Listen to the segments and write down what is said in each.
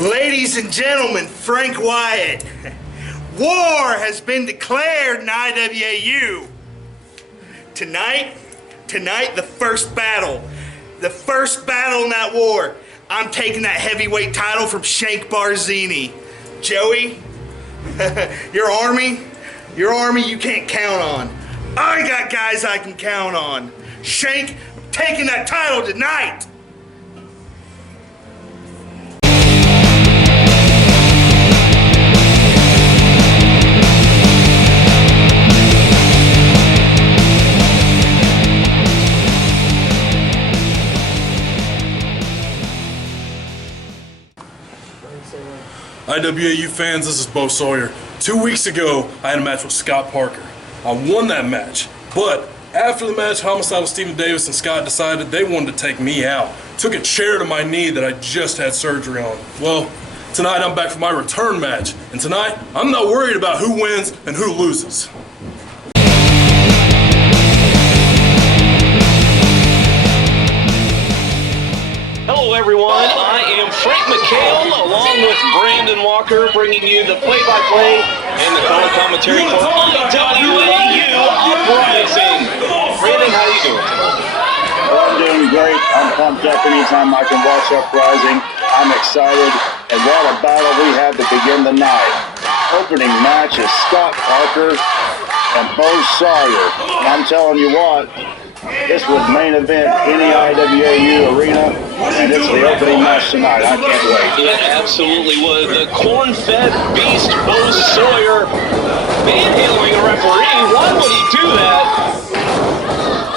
Ladies and gentlemen, Frank Wyatt. War has been declared in IWAU. Tonight, the first battle. The first battle in that war. I'm taking that heavyweight title from Shank Barzini. Joey, your army you can't count on. I got guys I can count on. Shank, I'm taking that title tonight. IWAU fans, this is Bo Sawyer. 2 weeks ago, I had a match with Scott Parker. I won that match, but after the match, Homicidal Stephen Davis and Scott decided they wanted to take me out. Took a chair to my knee that I just had surgery on. Well, tonight I'm back for my return match, and tonight I'm not worried about who wins and who loses. Hello everyone, I am Frank McHale along with Brandon Walker bringing you the play-by-play and the color commentary for IWAU Uprising. Brandon, how are you doing tonight? Well, I'm doing great. I'm pumped up anytime I can watch Uprising. I'm excited, and what a battle we have to begin the night. Opening match is Scott Parker and Bo Sawyer. And I'm telling you what, this would main event any IWAU arena, and it's the opening match tonight. I can't wait. It absolutely would. The corn-fed beast Bo Sawyer manhandling a referee. Why would he do that?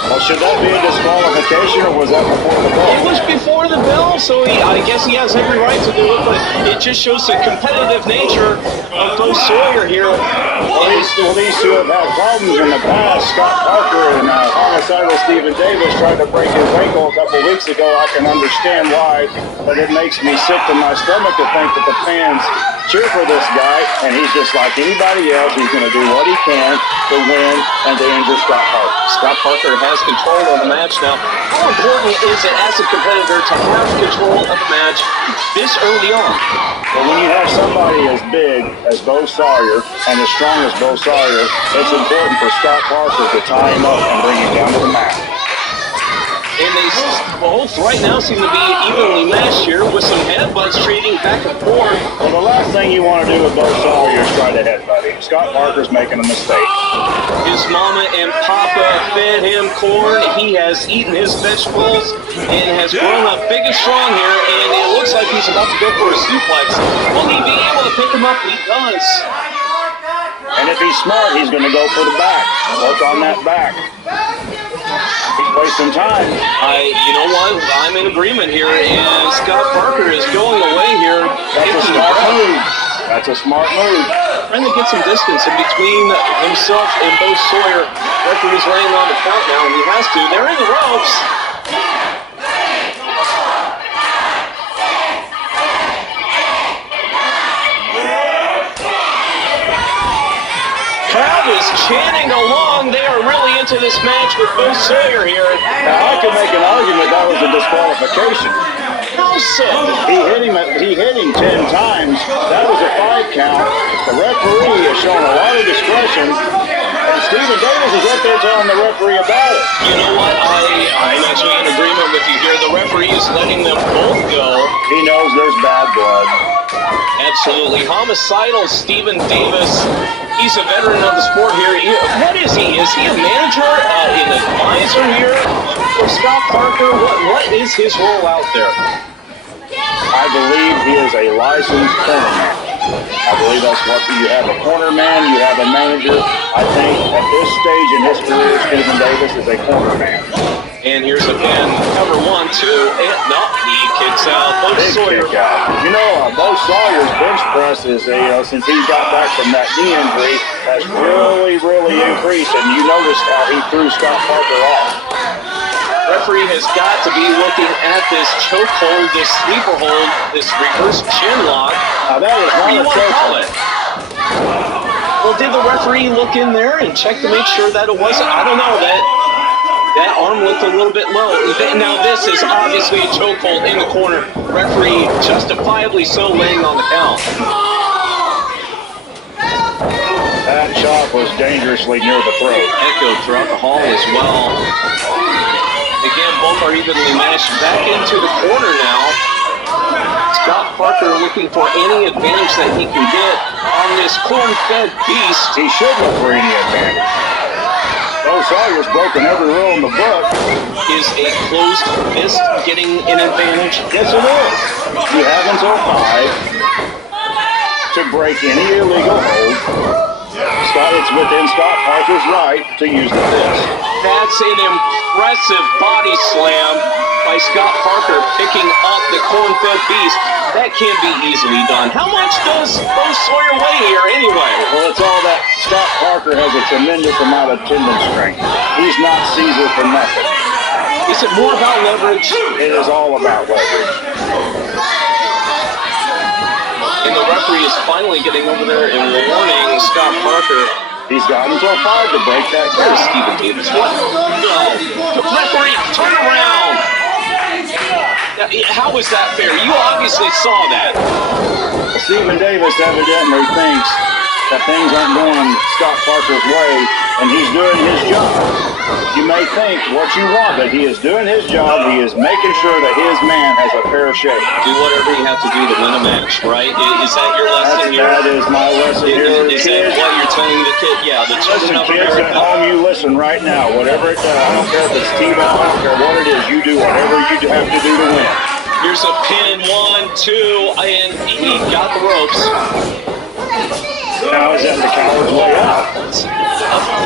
Well, should that be a disqualification, or was that before the bell? It was before the bell, so I guess he has every right to do it, but it just shows the competitive nature of Bo Sawyer here. Well, these two have had problems in the past. Scott Parker and Homicidal Stephen Davis tried to break his ankle a couple weeks ago. I can understand why, but it makes me sick to my stomach to think that the fans cheer for this guy, and he's just like anybody else. He's going to do what he can to win and to injure Scott Parker. Scott Parker has control of the match now. How important is it as a competitor to have control of the match this early on? Well, when you have somebody as big as Bo Sawyer and as strong as Bo Sawyer, it's important for Scott Parker to tie him up and bring him down to the mat. And they both right now seem to be evenly matched here with some headbutts trading back and forth. Well, the last thing you want to do with Bo Sawyer is try to headbutt him. Scott Parker's making a mistake. His mama and papa fed him corn. He has eaten his vegetables and has grown up big and strong here, and it looks like he's about to go for a suplex. Will he be able to pick him up? He does. And if he's smart, he's going to go for the back. Work on that back. He's wasting time. You know what? I'm in agreement here, and Scott Parker is going away here. That's a smart move. That's a smart move. Trying to get some distance in between himself and Bo Sawyer. Referee's laying on the count now, and he has to. They're in the ropes. Crowd is chanting along. They are really into this match with Bo Sawyer here. Now, I could make an argument that was a disqualification. How so? He hit him 10 times. That was a 5 count. The referee has shown a lot of discretion, and Stephen Davis is up there telling the referee about it. You know what? I'm actually in agreement with you here. The referee is letting them both go. He knows there's bad blood. Absolutely. Homicidal Stephen Davis. He's a veteran of the sport here. What is he? Is he a manager, an advisor here for Scott Parker? What is his role out there? I believe he is a licensed corner man. I believe that's what you have, a corner man, you have a manager. I think at this stage in his career, Stephen Davis is a corner man. And here's a pin, cover 1, 2, and no, he kicks out. Bo Sawyer. Kick out. You know, Bo Sawyer's bench press is, since he got back from that knee injury, has really increased, and you noticed how he threw Scott Parker off. Referee has got to be looking at this choke hold, this sleeper hold, this reverse chin lock. Now that is not a choke hold. Well, did the referee look in there and check to make sure that it wasn't? I don't know. That arm looked a little bit low. Now this is obviously a chokehold in the corner. Referee justifiably so laying on the count. That chop was dangerously near the throat. Echoed throughout the hall as well. Again, both are evenly matched. Back into the corner now. Scott Parker looking for any advantage that he can get on this corn-fed beast. He should look for any advantage. Bo Sawyer's broken every rule in the book. Is a closed fist getting an advantage? Yes, it is. You have until 5 to break any illegal hold. It's within Scott Parker's right to use the fist. That's an impressive body slam by Scott Parker picking up the corn-fed beast. That can't be easily done. How much does Bo Sawyer weigh here anyway? Well, it's all that Scott Parker has a tremendous amount of tendon strength. He's not Caesar for nothing. Is it more about leverage? It is all about leverage. And the referee is finally getting over there and warning Scott Parker. He's got until 5 to break that There's count. Stephen Davis. What? No. The referee, turn around. Now, how was that fair? You obviously saw that. Stephen Davis evidently thinks that things aren't going Scott Parker's way, and he's doing his job. You may think what you want, but he is doing his job. He is making sure that his man has a fair shake. Do whatever you have to do to win a match, right? Is that your lesson here? That is my lesson here. Is that what you're telling the kid? Yeah, the children Listen, of kids at America. home, you listen right now. Whatever it does, I don't care if it's T-bone, I don't care what it is. You do whatever you have to do to win. Here's a pin, 1, 2, and he got the ropes. Now is that the coward's way out? Of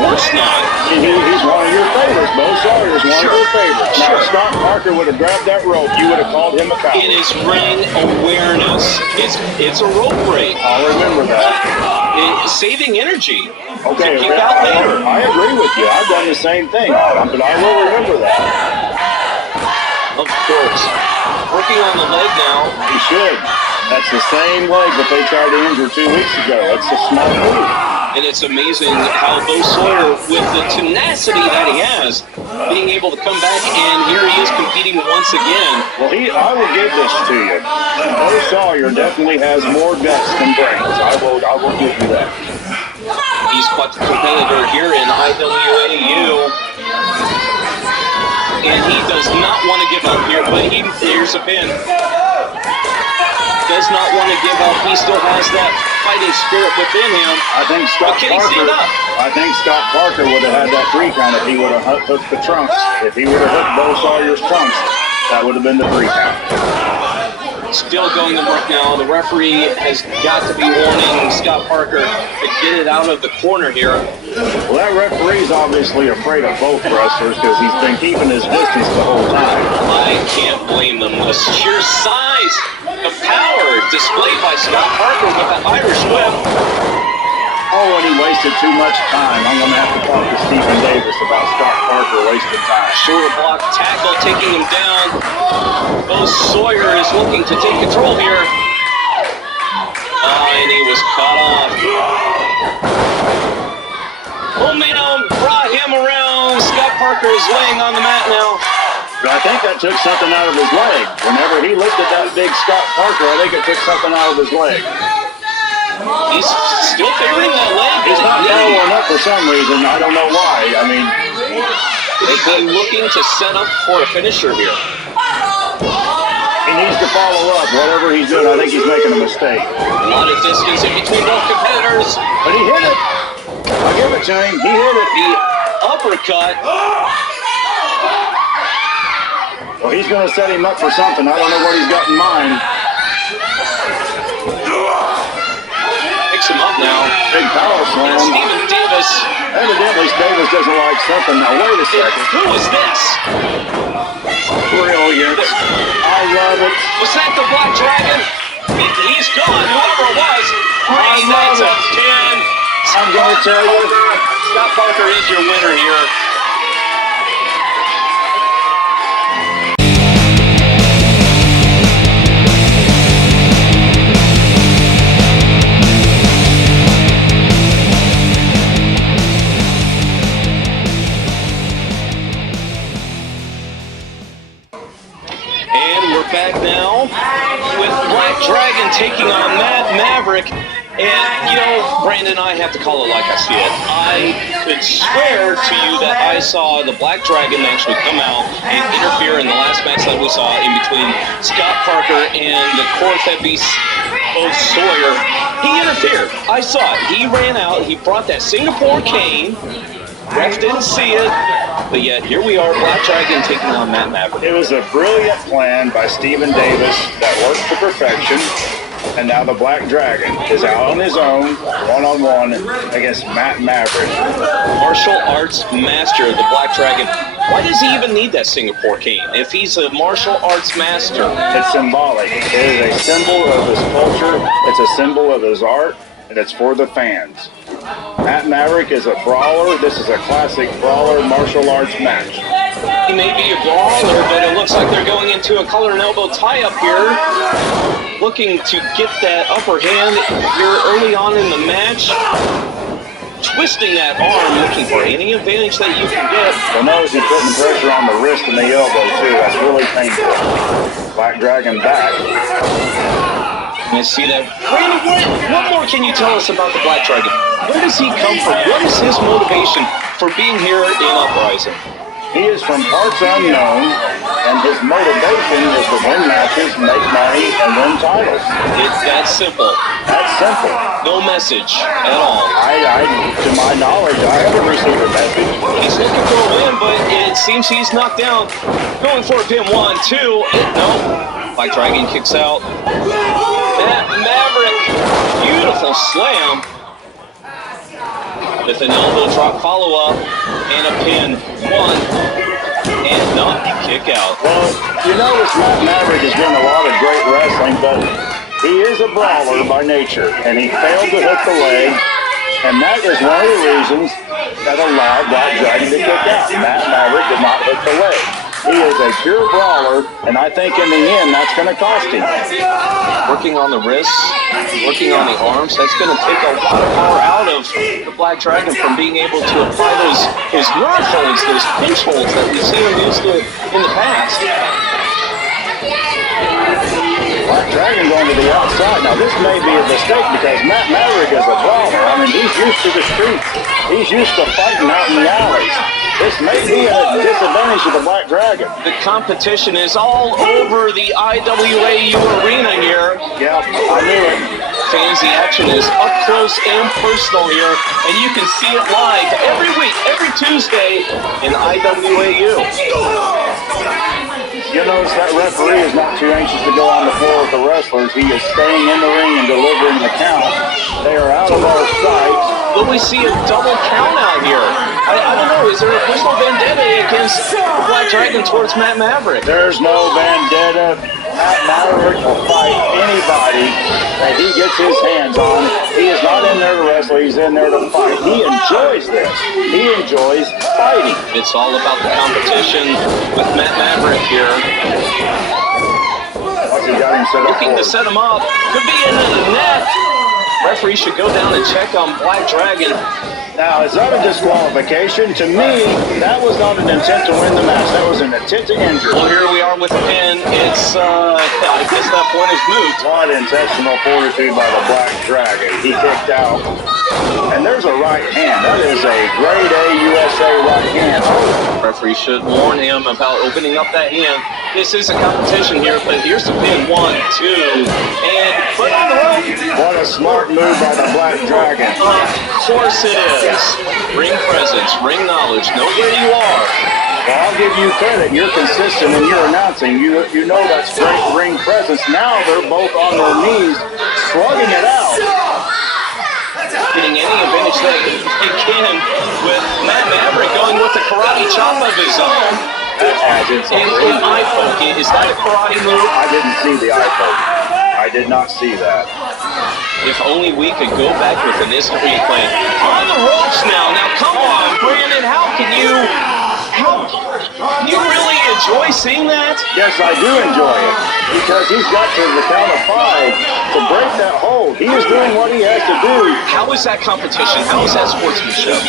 course not. He's one of your favorites. Bo Sawyer's one of your favorites. Now, Sure. if Scott Parker would have grabbed that rope, you would have called him a coward. It is ring awareness. It's a rope break. I'll remember that. Saving energy. Okay, to kick out later. I agree with you. I've done the same thing, but I will remember that. Of course. Working on the leg now. He should. That's the same leg that they tried to injure 2 weeks ago. That's a smart move. And it's amazing how Bo Sawyer, with the tenacity that he has, being able to come back, and here he is competing once again. Well, I will give this to you. Bo Sawyer definitely has more guts than brains. I will give you that. He's quite the competitor here in IWAU. And he does not want to give up here, but here's a pin. Does not want to give up. He still has that fighting spirit within him. I think Scott Can he stand up? Parker would have had that 3 count if he would have hooked the trunks. If he would have hooked Bo Sawyer's trunks, that would have been the 3 count. Still going to work now. The referee has got to be warning Scott Parker to get it out of the corner here. Well, that referee's obviously afraid of both wrestlers because he's been keeping his distance the whole time. I can't blame them. The sheer size, the power displayed by Scott Parker with that Irish whip. Oh, and he wasted too much time. I'm going to have to talk to Stephen Davis about Scott Parker wasting time. Shoulder block tackle taking him down. Bo Sawyer is looking to take control here. And he was caught off. Momentum brought him around. Scott Parker is laying on the mat now. But I think that took something out of his leg. Whenever he lifted that big Scott Parker, I think it took something out of his leg. He's still favoring that leg. He's not following up for some reason. I don't know why. I mean, Is he looking to set up for a finisher here? he needs to follow up. Whatever he's doing, I think he's making a mistake. A lot of distance in between both competitors. But he hit it. I'll give it to him. He hit it. The uppercut. Well, he's going to set him up for something. I don't know what he's got in mind. Picks him up now. Big power slam. Stephen Davis. Evidently, Davis doesn't like something. Now, wait a second. Who is this? Brilliant. I love it. Was that the Black Dragon? He's gone, whoever it was. I love That's a it. 10. I'm going to tell you. Scott Parker is your winner here. taking on Matt Maverick. And, you know, Brandon, I have to call it like I see it. I could swear to you that I saw the Black Dragon actually come out and interfere in the last match that we saw in between Scott Parker and the Corvette beast of Sawyer. He interfered. I saw it. He ran out. He brought that Singapore cane. Ref didn't see it. But yet, here we are, Black Dragon taking on Matt Maverick. It was a brilliant plan by Stephen Davis that worked to perfection. And now the Black Dragon is out on his own, one-on-one against Matt Maverick. Martial arts master, the Black Dragon. Why does he even need that Singapore cane if he's a martial arts master? It's symbolic. It is a symbol of his culture. It's a symbol of his art, and it's for the fans. Matt Maverick is a brawler. This is a classic brawler martial arts match. He may be a brawler, but it looks like they're going into a collar and elbow tie-up here. Looking to get that upper hand here early on in the match. Twisting that arm, looking for any advantage that you can get. You'll notice he's putting pressure on the wrist and the elbow, too. That's really painful. Black Dragon back. You see that? Brandon, what more can you tell us about the Black Dragon? Where does he come from? What is his motivation for being here in Uprising? He is from parts unknown, and his motivation is to win matches, make money, and win titles. It's that simple. That's simple. No message at all. To my knowledge, I haven't received a message. He's looking for a win, but it seems he's knocked down. Going for a pin, 1, 2. No. Black Dragon kicks out. Matt Maverick. Beautiful slam. With an elbow drop follow-up and a pin. 1 and not kick out. Well, you notice Matt Maverick is doing a lot of great wrestling, but he is a brawler by nature, and he failed to hit the leg, and that is one of the reasons that allowed Black Dragon to kick out. Matt Maverick did not hit the leg. He is a pure brawler, and I think in the end that's going to cost him. Working on the wrists, working on the arms, that's going to take a lot of power out of the Black Dragon from being able to apply his nerve holds, those pinch holds that we see him use in the past. Black Dragon going to the outside. Now this may be a mistake because Matt Maverick is a brawler. I mean, he's used to the streets. He's used to fighting out in the alleys. This may be a disadvantage to the Black Dragon. The competition is all over the IWAU arena here. Yeah, I knew it. Fans, the action is up close and personal here, and you can see it live every week, every Tuesday in IWAU. You notice that referee is not too anxious to go on the floor with the wrestlers. He is staying in the ring and delivering the count. They are out of our sight. Will we see a double count out here? I don't know. Is there a personal vendetta against the Black Dragon towards Matt Maverick? There's no vendetta. Matt Maverick will fight anybody that he gets his hands on. He is not in there to wrestle. He's in there to fight. He enjoys this. He enjoys fighting. It's all about the competition with Matt Maverick here. Once he got him set up Looking to set him up. Could be into the net. Referee should go down and check on Black Dragon. Now, is that a disqualification? To me, that was not an intent to win the match. That was an intent to injure. Well, here we are with the pin. It's, I guess that point is moot. What intentional fortitude by the Black Dragon. He kicked out. And there's a right hand. That is a grade A USA right hand. Referee should warn him about opening up that hand. This is a competition here, but here's the pin. 1, 2, and put on the rope. What a smart move by the Black Dragon. Of course it is. Ring presence, ring knowledge, know where you are. Well, I'll give you credit. You're consistent in your announcing. You know that's great ring presence. Now they're both on their knees, slugging it out. Getting any advantage they can with Matt Maverick going with the karate chop of his own. That adds insult. And eye poke. Is that a karate move? I didn't see the eye poke. I did not see that. If only we could go back with an instant replay. On the ropes now. Now, come on, Brandon. How can you really enjoy seeing that? Yes, I do enjoy it because he's got to the count of 5 to break that hold. He is doing what he has to do. How is that competition? How is that sportsmanship?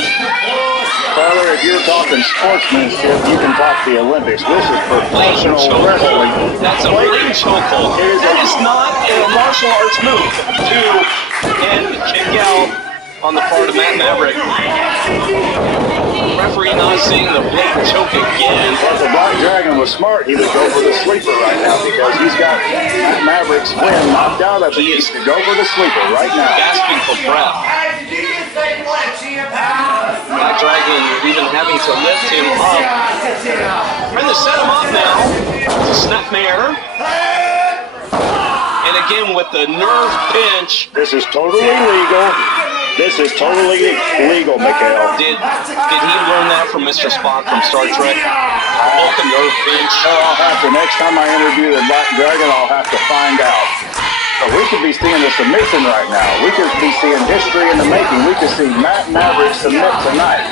Father, if you're talking sportsmanship, you can talk the Olympics. This is professional wrestling. That's a blatant chokehold. That is not a martial arts move to and kick out on the part of Maverick. Referee not seeing the blatant choke again. Well, if the Black Dragon was smart, he would go for the sleeper right now because he's got Maverick's win knocked out of it. He to go for the sleeper right now. Gasping for breath. Black Dragon even having to lift him up. Trying to set him up now. It's a snapmare. And again with the nerve pinch. This is totally legal. This is totally legal, Mikhail. Did he learn that from Mr. Spock from Star Trek? Vulcan nerve pinch. I'll have to, next time I interview the Black Dragon, I'll have to find out. But we could be seeing a submission right now. We could be seeing history in the making. We could see Maverick submit tonight.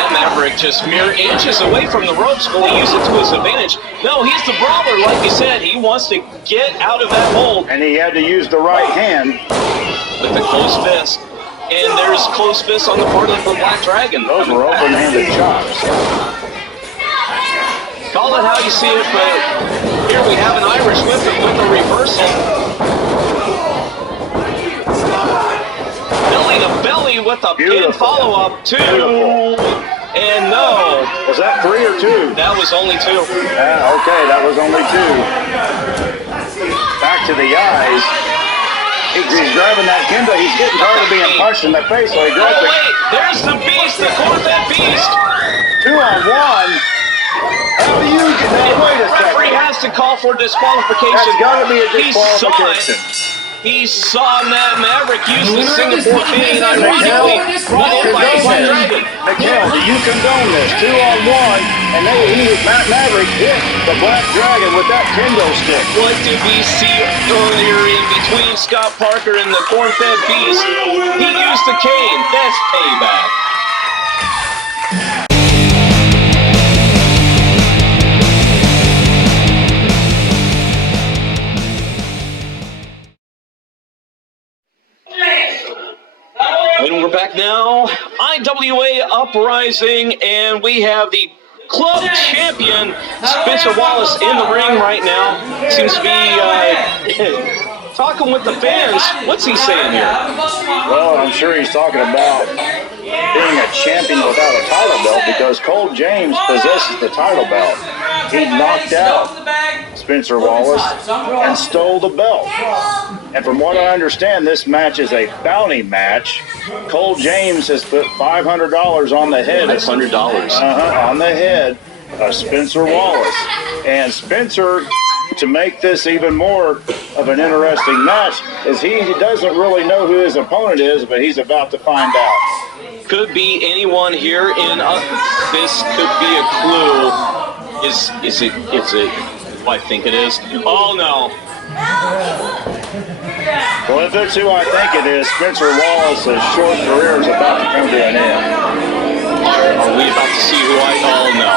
That Maverick just mere inches away from the ropes. Will he use it to his advantage? No, he's the brawler, like you said. He wants to get out of that hold. And he had to use the right hand. With the closed fist. And there's closed fists on the part of the Black Dragon. Those were open-handed chops. Call it how you see it, but here we have an Irish whip with a reversal. Belly to belly with a pin follow-up. 2. And no. Was that 3 or 2? That was only 2. Okay, that was only 2. Back to the eyes. He's grabbing that kendo. He's getting tired of being punched in the face, so he grabs it. Wait, there's the beast, the Corvette beast. 2 on 1. How do you get that? Wait a second. Referee has to call for disqualification. That's got to be a disqualification. He saw Matt Maverick use the Singapore King and immediately followed by his dragon. Mikhail, do you condone this? 2 on 1, and Matt Maverick hit the Black Dragon with that kendo stick. What did we see earlier in between Scott Parker and the corn-fed beast? He used the cane. That's payback. And we're back now, IWA Uprising, and we have the club champion, Spencer Wallace, in the ring right now. Seems to be talking with the fans. What's he saying here? Well, I'm sure he's talking about being a champion without a title belt because Cole James possesses the title belt. He knocked out Spencer Wallace and stole the belt. And from what I understand, this match is a bounty match. Cole James has put $500 on the head. $500. On the head of Spencer Wallace. And Spencer, to make this even more of an interesting match, is he doesn't really know who his opponent is, but he's about to find out. Could be anyone here in this could be a clue. Is it I think it is. Oh no. Well, if it's who I think it is, Spencer Wallace's short career is about to come to an end. Are we about to see who oh no.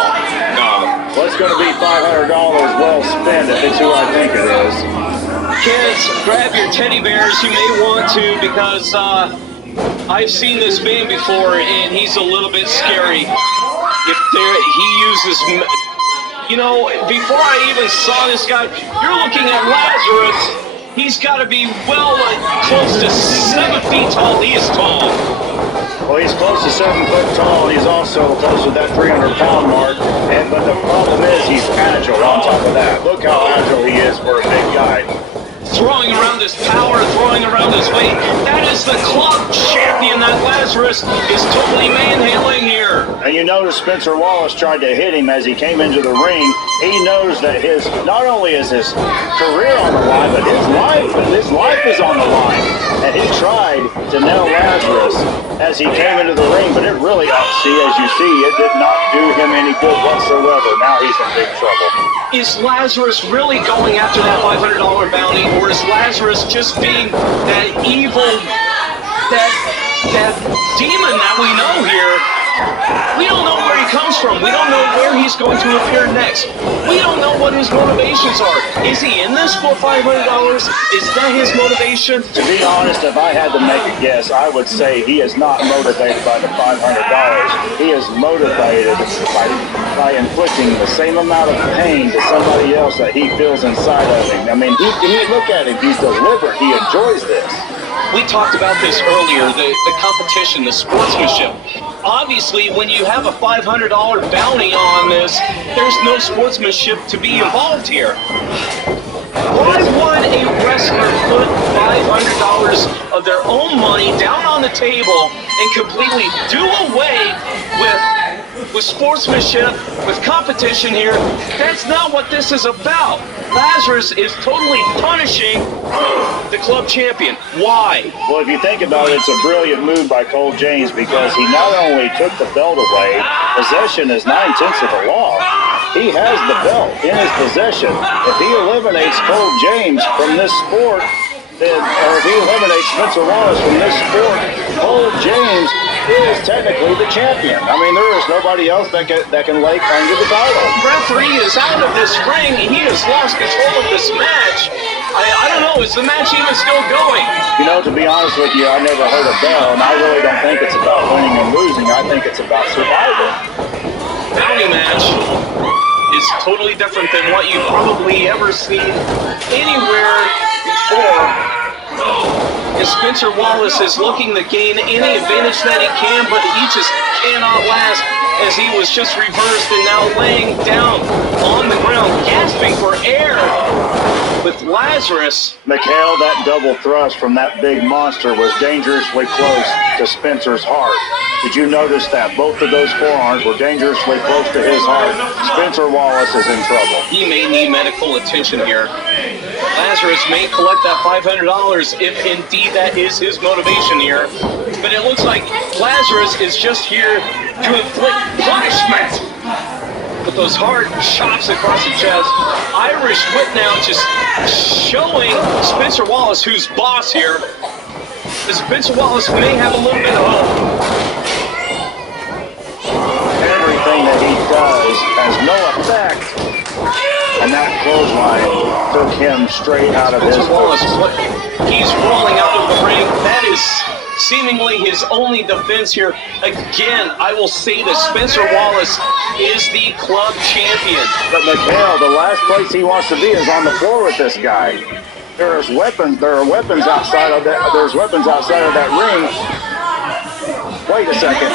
Well, it's going to be $500 well spent if it's who I think it is. Kids, grab your teddy bears. You may want to because I've seen this man before and he's a little bit scary. He uses, you know, before I even saw this guy, you're looking at Lazarus. He's got to be well close to 7 feet tall. He is tall. Well, he's close to 7 foot tall. He's also close to that 300-pound mark. But the problem is he's agile on top of that. Look how agile he is for a big guy. Throwing around his power, throwing around his weight. That is the club champion that Lazarus is totally manhandling here. And you notice Spencer Wallace tried to hit him as he came into the ring. He knows that not only is his career on the line, but his life is on the line. And he tried to nail Lazarus as he came into the ring, but it really, as you see, it did not do him any good whatsoever. Now he's in big trouble. Is Lazarus really going after that $500 bounty, or is Lazarus just being that evil, that demon that we know here? We don't know where he comes from. We don't know where he's going to appear next. We don't know what his motivations are. Is he in this for $500? Is that his motivation? To be honest, if I had to make a guess, I would say he is not motivated by the $500. He is motivated by inflicting the same amount of pain to somebody else that he feels inside of him. I mean, he look at him. He's deliberate. He enjoys this. We talked about this earlier, the competition, the sportsmanship. Obviously, when you have a $500 bounty on this, there's no sportsmanship to be involved here. Why would a wrestler put $500 of their own money down on the table and completely do away with sportsmanship, with competition here? That's not what this is about. Lazarus is totally punishing the club champion. Why? Well, if you think about it, it's a brilliant move by Cole James because he not only took the belt away, possession is 9/10 of the law. He has the belt in his possession. If he eliminates Cole James from this sport, or if he eliminates Spencer Wallace from this sport, Cole James is technically the champion. I mean, there is nobody else that can lay claim to the title. Referee is out of this ring. He has lost control of this match. I don't know. Is the match even still going? You know, to be honest with you, I never heard a bell, and I really don't think it's about winning and losing. I think it's about survival. Bounty match is totally different than what you've probably ever seen anywhere before. And Spencer Wallace is looking to gain any advantage that he can, but he just cannot last as he was just reversed and now laying down on the ground, gasping for air with Lazarus. Mikhail, that double thrust from that big monster was dangerously close to Spencer's heart. Did you notice that? Both of those forearms were dangerously close to his heart. Spencer Wallace is in trouble. He may need medical attention here. Lazarus may collect that $500 if indeed that is his motivation here. But it looks like Lazarus is just here to inflict punishment with those hard chops across the chest. Irish whip now just showing Spencer Wallace who's boss here. Spencer Wallace may have a little bit of hope. Everything that he does has no effect. And that clothesline took him straight out of his Wallace. He's rolling out of the ring. That is seemingly his only defense here. Again, I will say that Spencer Wallace is the club champion. But Mikhail, the last place he wants to be is on the floor with this guy. There are weapons outside of that. There's weapons outside of that ring. Wait a second.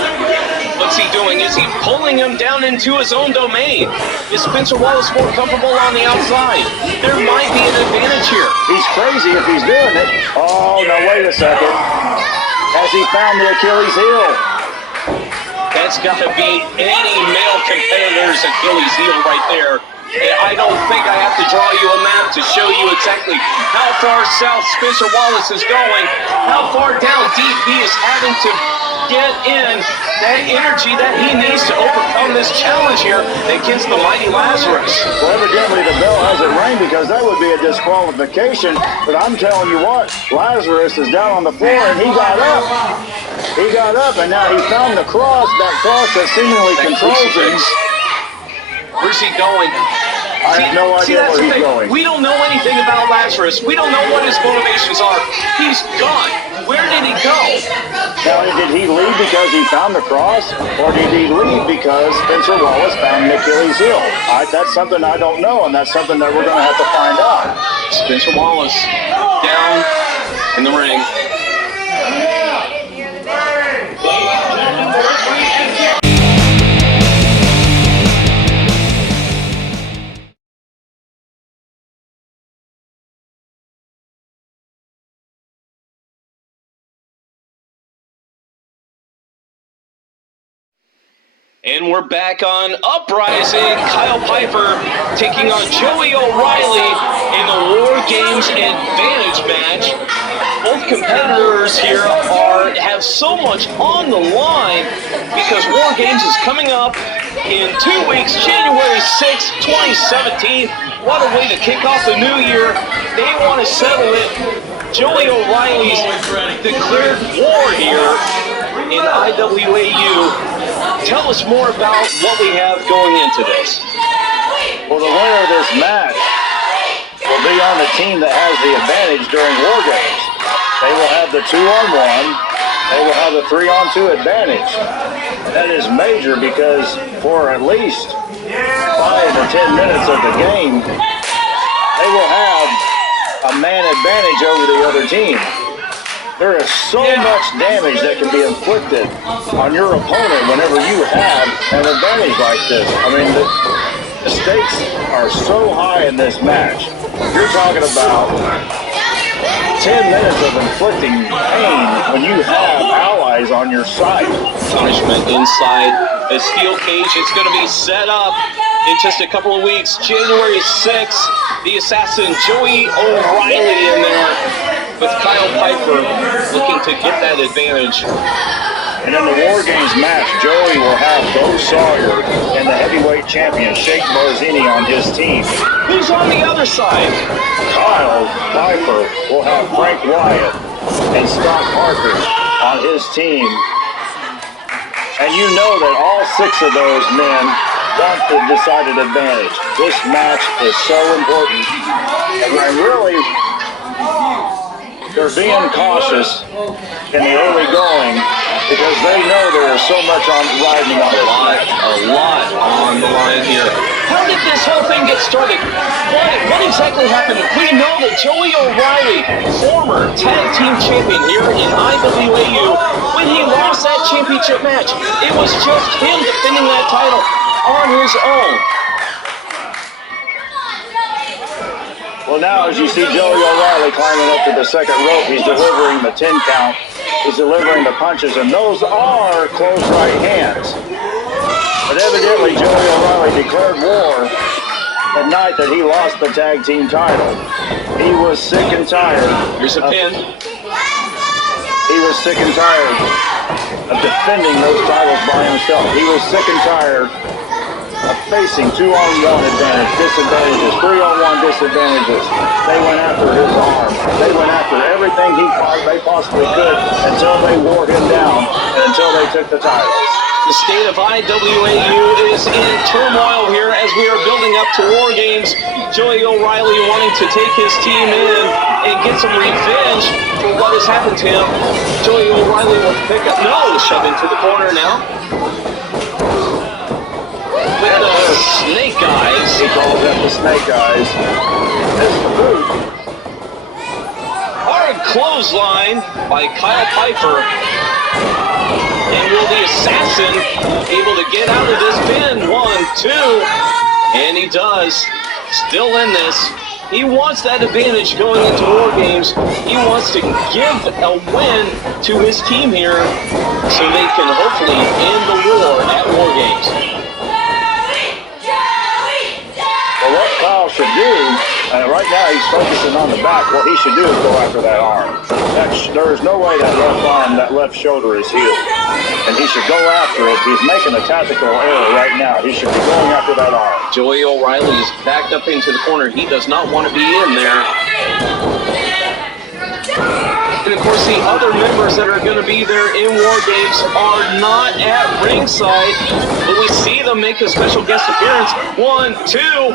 What's he doing? Is he pulling him down into his own domain? Is Spencer Wallace more comfortable on the outside? There might be an advantage here. He's crazy if he's doing it. Oh, now wait a second. Has he found the Achilles heel? That's got to be any male competitor's Achilles heel right there. I don't think I have to draw you a map to show you exactly how far south Spencer Wallace is going, how far down deep he is having to get in that energy that he needs to overcome this challenge here against the mighty Lazarus. Well, evidently the bell hasn't rang because that would be a disqualification. But I'm telling you what, Lazarus is down on the floor and he got up. He got up and now he found the cross, that cross that seemingly controls him. Where's he going? I have no idea where he's going. We don't know anything about Lazarus. We don't know what his motivations are. He's gone. Where did he go? Now, did he leave because he found the cross? Or did he leave because Spencer Wallace found the Achilles heel? That's something I don't know, and that's something that we're going to have to find out. Spencer Wallace down in the ring. And we're back on Uprising. Kyle Piper taking on Joey O'Reilly in the War Games Advantage match. Both competitors here have so much on the line because War Games is coming up in 2 weeks, January 6th, 2017. What a way to kick off the new year. They want to settle it. Joey O'Reilly's declared war here. in IWAU. Tell us more about what we have going into this. Well, the winner of this match will be on the team that has the advantage during war games. They will have the 2-on-1. They will have the 3-on-2 advantage. That is major because for at least 5 to 10 minutes of the game, they will have a man advantage over the other team. There is so much damage that can be inflicted on your opponent whenever you have an advantage like this. I mean, the stakes are so high in this match. You're talking about 10 minutes of inflicting pain when you have allies on your side. Punishment inside the steel cage. It's going to be set up in just a couple of weeks. January 6th, the assassin Joey O'Reilly in there with Kyle Piper looking to get that advantage. And in the War Games match, Joey will have Bo Sawyer and the heavyweight champion Shake Barzini on his team. Who's on the other side? Kyle Piper will have Frank Wyatt and Scott Parker on his team. And you know that all 6 of those men want the decided advantage. This match is so important. And really, they're being cautious in the early going because they know there is so much riding on it. A lot on the line here. How did this whole thing get started? What exactly happened? We know that Joey O'Reilly, former tag team champion here in IWAU, when he lost that championship match, it was just him defending that title on his own. Well, now as you see Joey O'Reilly climbing up to the second rope, he's delivering the 10 count. He's delivering the punches, and those are close right hands. But evidently, Joey O'Reilly declared war the night that he lost the tag team title. He was sick and tired. Here's a pin. He was sick and tired of defending those titles by himself. He was sick and tired of facing 2-on-1 disadvantages, 3-on-1 disadvantages. They went after his arm. They went after everything they possibly could until they wore him down and until they took the titles. The state of IWAU is in turmoil here as we are building up to War Games. Joey O'Reilly wanting to take his team in and get some revenge for what has happened to him. Joey O'Reilly will pick up, shove into the corner now. With the snake eyes. He calls them the snake eyes. That's the boot. Hard clothesline by Kyle Piper. And will the assassin able to get out of this pin? 1, 2. And he does. Still in this. He wants that advantage going into War Games. He wants to give a win to his team here so they can hopefully end the war at War Games. Well, what Kyle should do, right now he's focusing on the back, what he should do is go after that arm. There is no way that left arm, that left shoulder is healed. And he should go after it. He's making a tactical error right now. He should be going after that arm. Joey O'Reilly is backed up into the corner. He does not want to be in there. And of course, the other members that are going to be there in War Games are not at ringside, but we see them make a special guest appearance. 1, 2.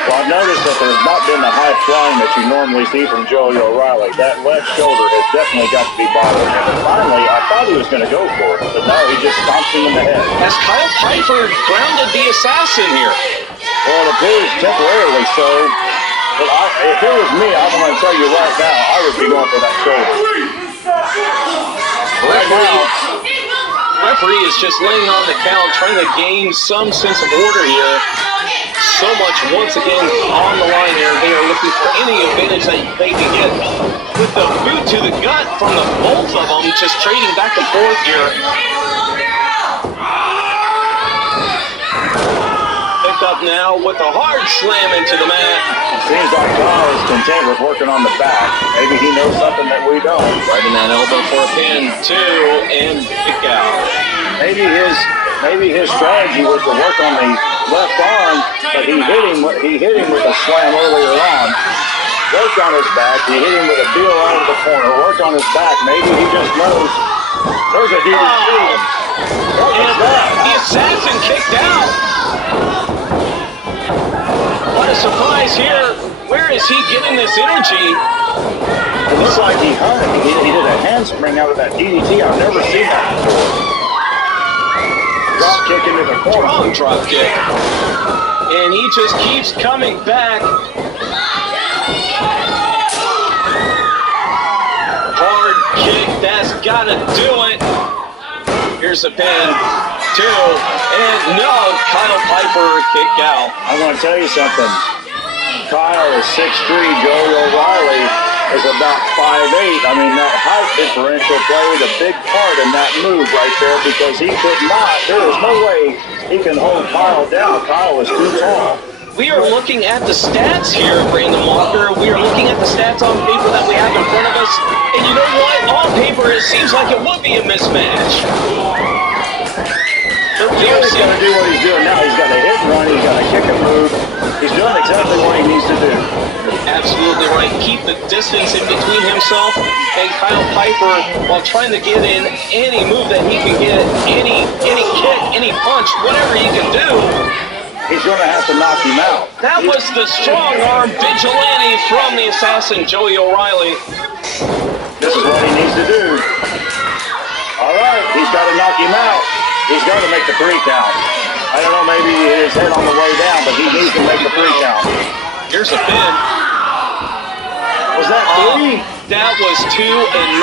Well, I've noticed that there's not been the high flying that you normally see from Joey O'Reilly. That left shoulder has definitely got to be bothering him. And finally, I thought he was going to go for it, but no, he just stomps him in the head. Has Kyle Piper grounded the assassin here? Well, it appears temporarily so. But if it was me, I'm going to tell you right now, I would be going for that shoulder. Right now, referee is just laying on the count, trying to gain some sense of order here. So much, once again, on the line here. They are looking for any advantage that they can get. With the boot to the gut from the both of them, just trading back and forth here. Picked up now with a hard slam into the mat. Seems like Kyle is content with working on the back. Maybe he knows something that we don't. Right in that elbow for a pin, 2, and kick out. Maybe his strategy was to work on the left arm, but he hit him with a slam earlier on. Worked on his back. He hit him with a heel out of the corner. Worked on his back. Maybe he just knows. There's a DDT. What was that? The assassin kicked out. What a surprise here. Where is he getting this energy? It looks like he hung. He did a handspring out of that DDT. I've never seen that before. Drop kick into the corner. Strong drop kick. And he just keeps coming back. Hard kick, that's gotta do it. Here's a pin, 2, and no, Kyle Piper kicked out. I want to tell you something. Kyle is 6'3", Joey O'Reilly is about 5'8". I mean, that height differential played a big part in that move right there because he could not, there is no way he can hold Kyle down. Kyle is too tall. We are looking at the stats here, Brandon Walker. We are looking at the stats on paper that we have in front of us. And you know what? On paper, it seems like it would be a mismatch. He's got to do what he's doing now. He's got to hit and run. He's got to kick and move. He's doing exactly what he needs to do. Absolutely right. Keep the distance in between himself and Kyle Piper while trying to get in any move that he can get, any kick, any punch, whatever he can do. He's going to have to knock him out. That was the strong arm vigilante from the assassin, Joey O'Reilly. This is what he needs to do. All right, he's got to knock him out. He's got to make the 3 count. I don't know, maybe he hit his head on the way down, but he needs to make the 3 count. Here's a pin. Was that 3? That was 2 9/10.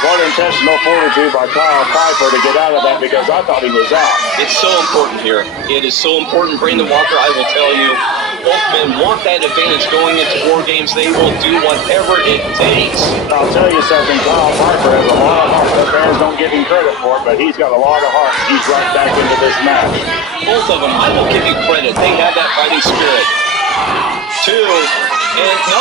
What intentional fortitude by Kyle Piper to get out of that because I thought he was out. It's so important here. It is so important, Brandon Walker. I will tell you, both men want that advantage going into war games. They will do whatever it takes. I'll tell you something, Kyle Piper has a lot of heart. The fans don't give him credit for it, but he's got a lot of heart. He's right back into this match. Both of them, I will give you credit. They have that fighting spirit. 2, and no,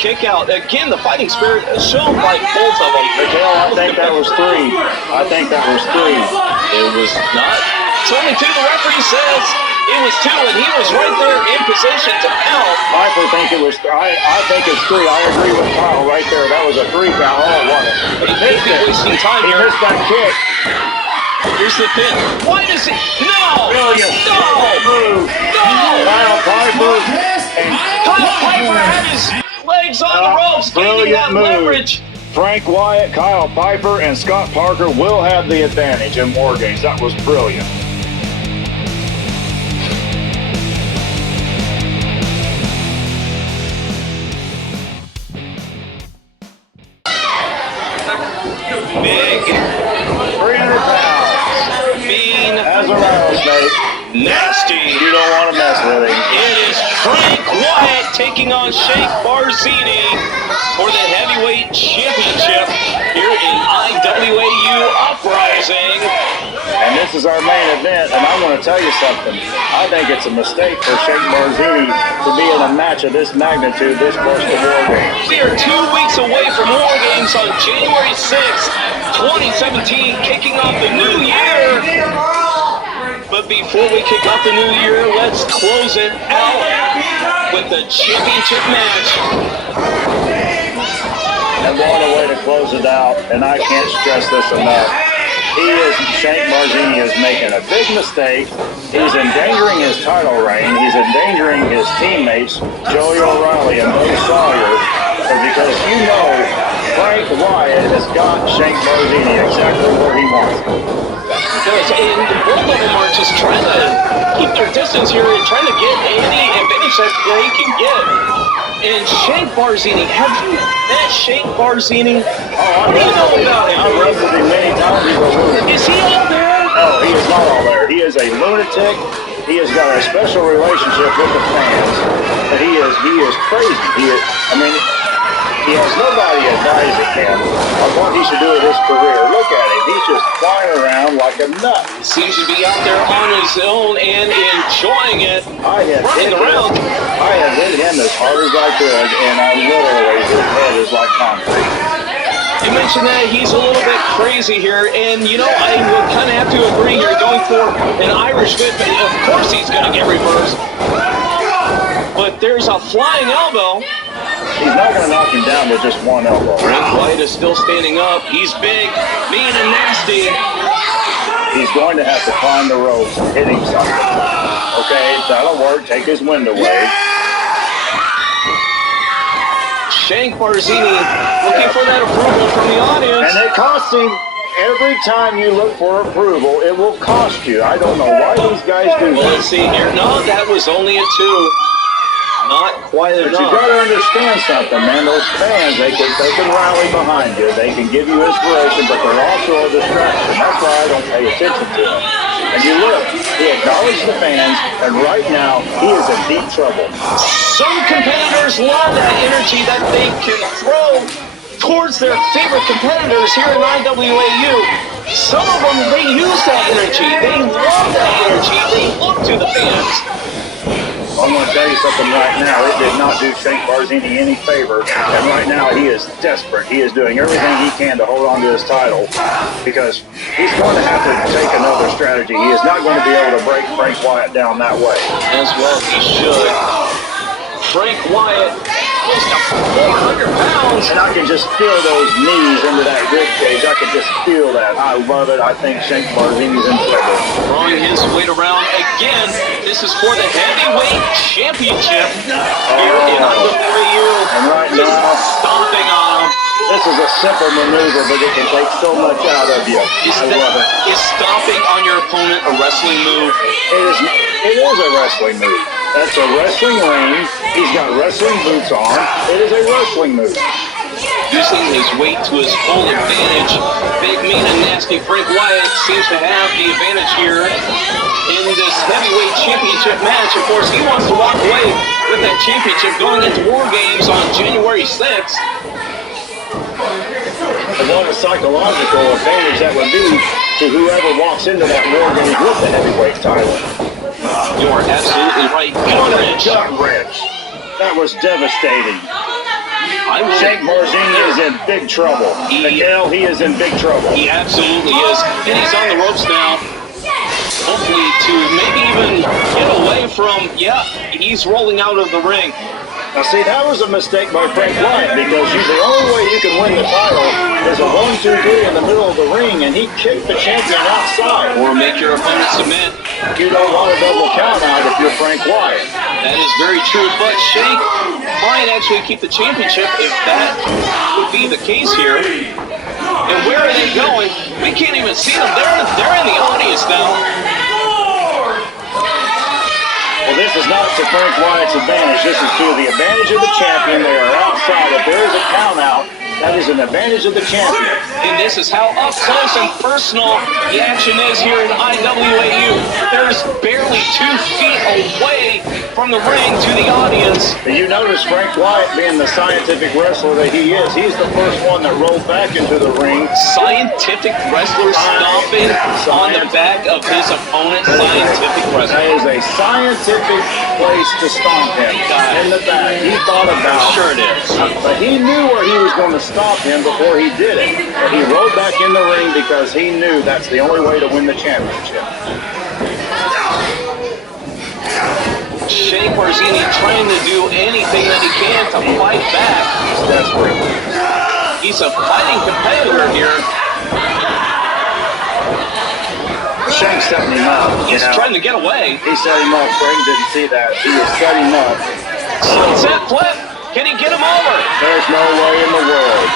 kick out. Again, the fighting spirit is shown by both of them. Miguel, I think that was 3. I think that was 3. It was not. It's only 2. The referee says it was 2, and he was right there in position to count. Piper think it was. I think it's 3. I agree with Kyle right there. That was a 3 count. Oh, what a. He may be wasting time He here. missed that kick. Here's the pin. Why does it? No! Brilliant. No! Move. No! Kyle Piper. Kyle Piper had his legs on the ropes, gaining that leverage. Frank Wyatt, Kyle Piper, and Scott Parker will have the advantage in War Games. That was brilliant. Big, 300 pounds. mean, As a rattlesnake. nasty. You don't want to mess with him. It is Frank Wyatt taking on Sheikh Barzini for the heavyweight championship here in IWAU Uprising. And this is our main event, and I want to tell you something. I think it's a mistake for Sheikh Barzini to be in a match of this magnitude this close to War Games. We are 2 weeks away from War Games on January 6th, 2017, kicking off the new year. But before we kick off the new year, let's close it out with the championship match. And what a way to close it out, and I can't stress this enough. Sheikh Barzini is making a big mistake. He's endangering his title reign. He's endangering his teammates, Joey O'Reilly and Bo Sawyer, because you know Frank Wyatt has got Sheikh Barzini exactly where he wants him. And both of them are just trying to keep their distance here and trying to get any advantage that they can get. And Sheikh Barzini, have you met Sheikh Barzini? Oh, What do you know about him? I've wrestled him many times. He's a lunatic. Is he all there? No, he is not all there. He is a lunatic. He has got a special relationship with the fans. But he is crazy. He has nobody advising him on what he should do with his career. Look at him. He's just flying around like a nut. Seems to be out there on his own and enjoying it. Running around. I have hit him as hard as I could, and I literally, his head is like concrete. You mentioned that he's a little bit crazy here, and you know, I would kind of have to agree here, going for an Irish whip, of course he's going to get reversed. but there's a flying elbow. He's not going to knock him down with just one elbow. Frank Wyatt is still standing up. He's big, mean, and nasty. He's going to have to climb the ropes and hit him something. Okay, that'll work. Take his wind away. Shank Barzini looking for that approval from the audience. And it costs him. Every time you look for approval, it will cost you. I don't know why these guys do Well, this. let's see here. No, that was only a 2. Not quite But enough. you got to understand something, man. Those fans, they can rally behind you. They can give you inspiration, but they're also a distraction. That's why I don't pay attention to them. And you look, he acknowledged the fans, and right now, he is in deep trouble. Some competitors love that energy that they can throw towards their favorite competitors here in IWAU. Some of them, they use that energy. They love that energy. They look to the fans. I'm going to tell you something right now. It did not do Shank Barzini any favor. And right now, he is desperate. He is doing everything he can to hold on to his title because he's going to have to take another strategy. He is not going to be able to break Frank Wyatt down that way. As well he should. Frank Wyatt, close to 400 pounds. And I can just feel those knees into that rib cage. I can just feel that. I love it. I think Shank Barzini's in trouble. Throwing his weight around again. This is for the heavyweight championship here in IWAU. And right Just now, stomping on him. this is a simple maneuver, but it can take so much out of you. I love it. Is stomping on your opponent a wrestling move? It is a wrestling move. That's a wrestling ring. He's got wrestling boots on. It is a wrestling move. Using his weight to his full advantage. Big, mean, and nasty Frank Wyatt seems to have the advantage here in this heavyweight championship match. Of course, he wants to walk away with that championship going into War Games on January 6th. And what a psychological advantage that would be to whoever walks into that War Games with the heavyweight title. You are absolutely right. Gut wrench. That was devastating. Shank Barzini is in big trouble. Miguel, he is in big trouble. He absolutely is. And he's on the ropes now. Hopefully to maybe even get away from, he's rolling out of the ring. Now see, that was a mistake by Frank Wyatt because the only way you can win the title is a 1-2-3 in the middle of the ring, and he kicked the champion outside. Or make your opponent submit. You don't want a double count out if you're Frank Wyatt. That is very true, but Shank might actually keep the championship if that would be the case here. And where are they going? We can't even see them. They're in the audience now. Well, this is not to Frank Wyatt's advantage. This is to the advantage of the champion. They are outside. If there is a count out, that is an advantage of the champion. And this is how up close and personal the action is here in IWAU. There's barely 2 feet away from the ring to the audience. And you notice Frank Wyatt being the scientific wrestler that he is. He's the first one that rolled back into the ring. Scientific wrestler stomping on the back of his opponent. Scientific wrestler. That is a scientific place to stomp him. In the back. He thought about Sure it is. But he knew where he was going to stop him before he did it. But he rolled back in the ring because he knew that's the only way to win the championship. Shank Barzini trying to do anything that he can to fight back. He's desperate. He's a fighting competitor here. Shank's setting him up. He's trying to get away. He set him up. Frank didn't see that. He was setting him up. Sunset flip. Can he get him over? There's no way in the world.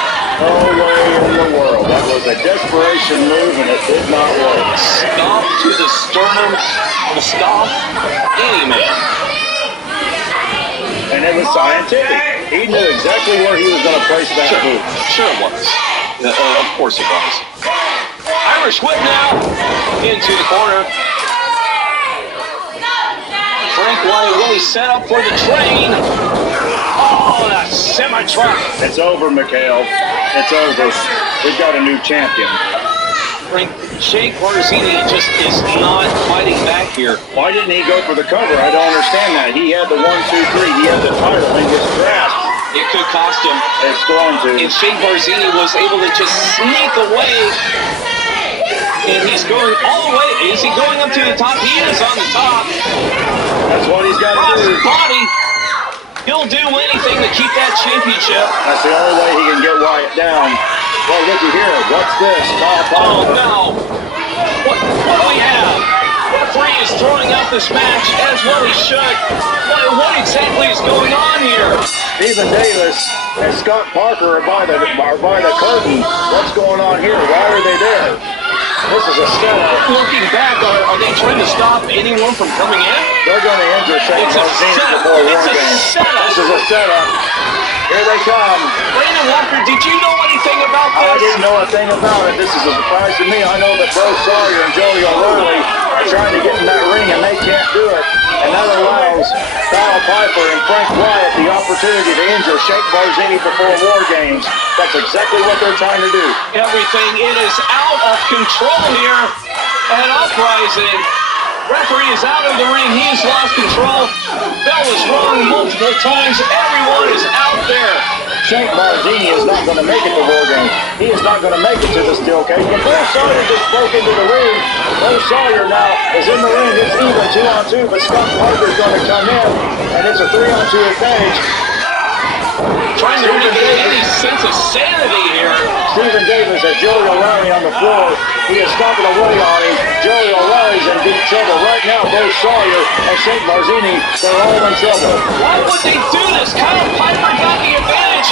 No way in the world. That was a desperation move, and it did not work. Stomp to the sternum. Stomp any man. And it was scientific. He knew exactly where he was going to place that move. Sure it was. Of course it was. Irish whip now into the corner. Frank Wyatt really set up for the train. Oh, that semi-truck. It's over, Mikhail. It's over. We've got a new champion. Shank Barzini just is not fighting back here. Why didn't he go for the cover? I don't understand that. He had the 1, 2, 3. He had the title in his grasp. It could cost him. It's going to. And Shank Barzini was able to just sneak away. And he's going all the way. Is he going up to the top? He is on the top. That's what he's got to do. Body. He'll do anything to keep that championship. That's the only way he can get Wyatt down. Well, looky here. What's this? Oh, no. What do we have? Referee is throwing out this match as well he should. What exactly is going on here? Stephen Davis and Scott Parker are by the curtain. What's going on here? Why are they there? This is a setup. Looking back, are they trying to stop anyone from coming in? They're going to enter Shane Martinez before War Games. This is a setup. Here they come. Brandon Walker, did you know anything about this? I didn't know a thing about it. This is a surprise to me. I know that Bo Sawyer and Joey O'Reilly are trying to get in that ring and they can't do it. And that allows Kyle Piper and Frank Wyatt the opportunity to injure Shake Barzini before War Games. That's exactly what they're trying to do. Everything, it is out of control here at Uprising. Referee is out of the ring. He has lost control. Bell was wrong multiple times. Everyone is out there. Shake Barzini is not going to make it to War Games. He is not going to make it to the steel cage. But Bo Sawyer just broke into the ring. Bo Sawyer now is in the ring. It's even 2-on-2, but Scott Parker is going to come in, and it's a 3-on-2 advantage. Trying to regain any sense of sanity here. Stephen Davis has Joey O'Reilly on the floor. He is stomping away on him. Joey O'Reilly's in deep trouble. Right now, Bo Sawyer and Shake Barzini, they're all in trouble. Why would they do this? Kyle Piper got the advantage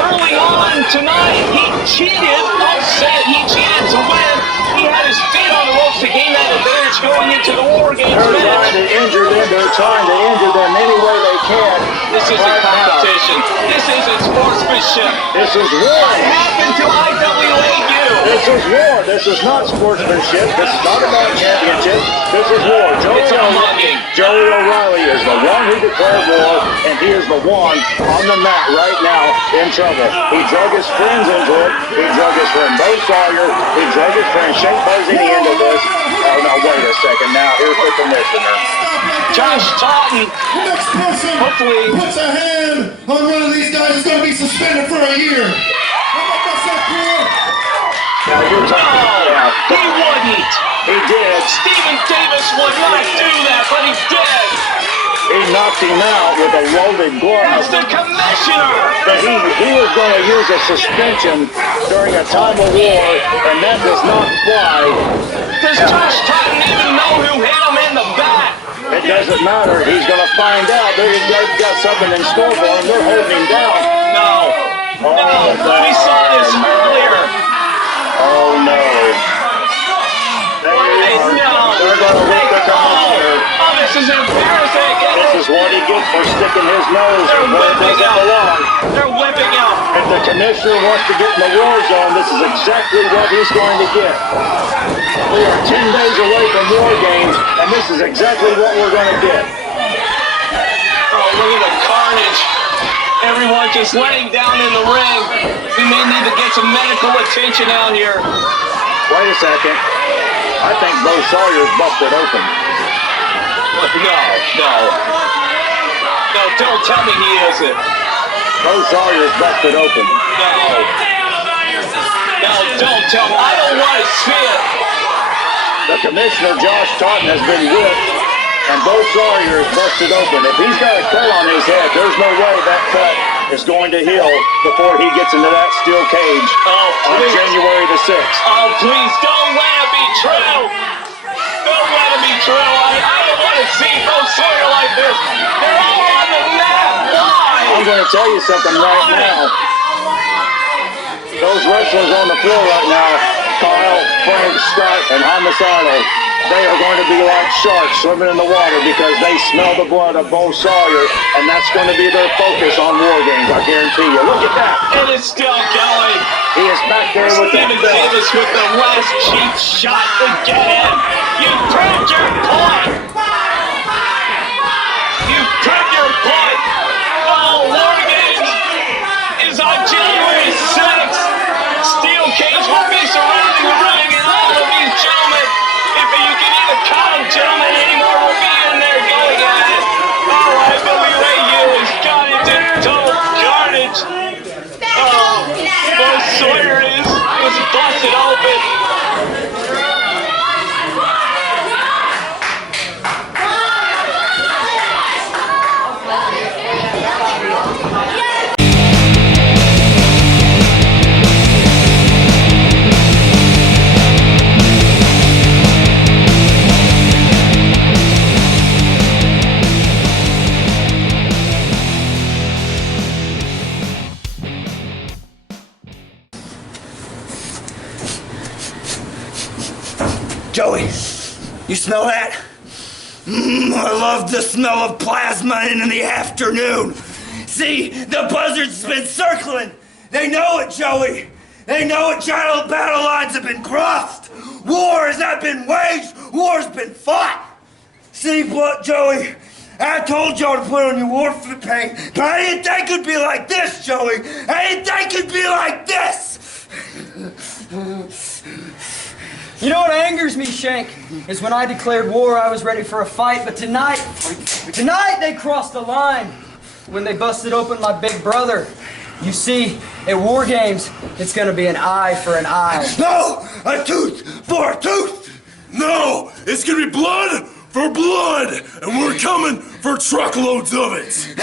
early on tonight. He cheated, upset. He cheated to win. He had his feet on the ropes to gain that advantage going into the War Games They're match. trying to injure them. They're trying to injure them any way they can. This isn't competition. This isn't sportsmanship. This is war. What happened to IWAU? This is war. This is not sportsmanship. This is not about championship. This is war. It's a mugging. Joey O'Reilly is the one who declared war, and he is the one on the mat right now in trouble. He drug his friends into it. He drug his friend Bo Sawyer. He drug his friend Shake Barzini into this. Oh, no, wait a second now. Here's the commissioner. Josh Totten. Next person Hopefully. puts a hand on one of these guys is going to be suspended for a year. How about that clear? Now, you're talking No, he wouldn't. He did. Stephen Davis would not do that, but he did. He knocked him out with a loaded glove. That's the commissioner. But he was going to use a suspension during a time of war, and that does not fly. Does Josh Totten even know who hit him in the back? It doesn't matter. He's going to find out. They've got something in store for him. They're holding him down. No. No. We saw this earlier. Oh, no. They're going to whip the commissioner. Oh, this is embarrassing. This is what he gets for sticking his nose They're where it whipping doesn't out. belong. They're whipping out. If the commissioner wants to get in the war zone, this is exactly what he's going to get. We are 10 days away from War Games, and this is exactly what we're going to get. Oh, look at the carnage. Everyone just laying down in the ring. We may need to get some medical attention out here. Wait a second. I think Bo Sawyer's busted open. No. No, don't tell me he isn't. Bo Sawyer's busted open. No, don't tell me. I don't want to see it. The commissioner, Josh Totten, has been whipped, and Bo Sawyer is busted open. If he's got a cut on his head, there's no way that cut is going to heal before he gets into that steel cage on January the 6th. Oh, please, don't let it be true. Don't let it be true. I don't want to see Bo Sawyer like this. They're all on the mat. Why? I'm going to tell you something right now. Those wrestlers on the floor right now, Kyle, Frank, Scott, and Homicidal, they are going to be like sharks swimming in the water because they smell the blood of Bo Sawyer, and that's going to be their focus on War Games, I guarantee you. Look at that. It is still going. He is back there with that Stephen belt. Davis with the last cheap shot to get in. You proved your point. You proved your point. Oh, War Games is on January 6th. Steel cage will be surrounding the ring, and all of these gentlemen, if you can even call them gentlemen anymore, will be in there going at it. Oh, IWAU has got into total carnage. Oh, Bo Sawyer is busted open. Joey, you smell that? I love the smell of plasma in the afternoon. See, the buzzards have been circling. They know it, Joey. They know it. Giant battle lines have been crossed. War has not been waged. War's been fought. See, Joey, I told Joe to put on your war paint, but I didn't think it'd be like this, Joey. I didn't think it'd be like this. You know what angers me, Shank, is when I declared war, I was ready for a fight, but tonight they crossed the line when they busted open my big brother. You see, at war games, it's gonna be an eye for an eye. No, a tooth for a tooth. No, it's gonna be blood for blood, and we're coming for truckloads of it.